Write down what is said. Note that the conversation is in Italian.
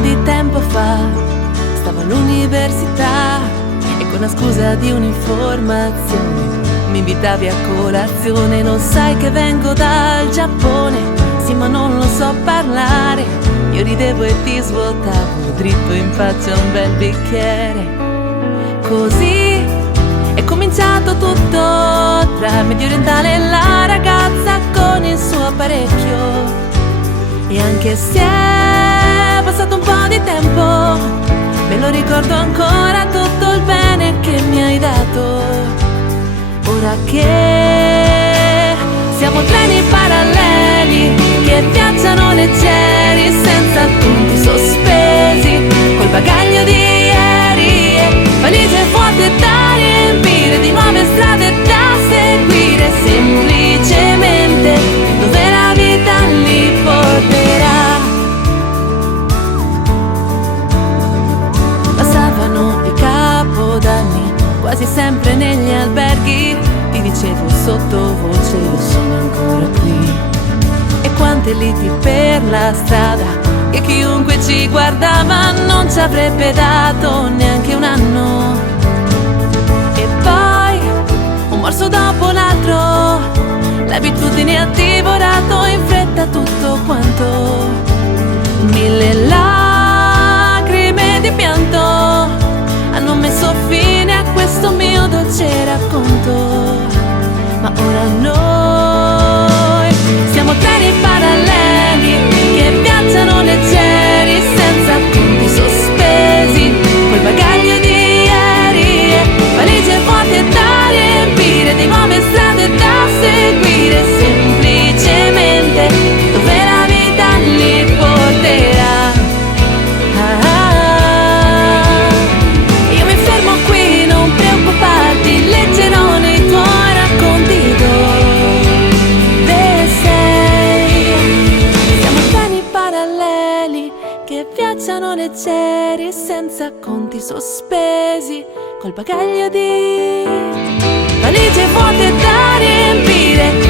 di tempo fa stavo all'università e con la scusa di un'informazione mi invitavi a colazione. Non sai che vengo dal Giappone, sì ma non lo so parlare. Io ridevo e ti svuotavo dritto in faccia un bel bicchiere. Così è cominciato tutto tra Medio Orientale e la ragazza con il suo apparecchio. E anche se è passato un po' di tempo, me lo ricordo ancora tutto il bene che mi hai dato. Ora che siamo treni paralleli che viaggiano leggeri senza punti sospesi, col bagaglio di ieri e valigie vuote da riempire, di nuove strade da seguire, semplicemente dove la vita li porterà. Passavano i capodanni quasi sempre negli alberghi, ti dicevo sottovoce io sono ancora qui. E quante liti per la strada che chiunque ci guardava non ci avrebbe dato neanche un anno. E poi un morso dopo l'altro, l'abitudine ha divorato in fretta tutto quanto. 1000 lacrime di pianto hanno messo fine a questo mio dolce racconto. Ma ora noi siamo treni paralleli che viaggiano leggeri senza punti sospesi, col bagaglio di ieri e valigie vuote da riempire, di nuove strade da seguire, semplicemente dove la vita li porterà. Io mi fermo qui, non preoccuparti, leggerò nei tuoi racconti dove sei. Siamo treni paralleli che viaggiano leggeri senza conti sospesi, col bagaglio di valigie vuote da riempire,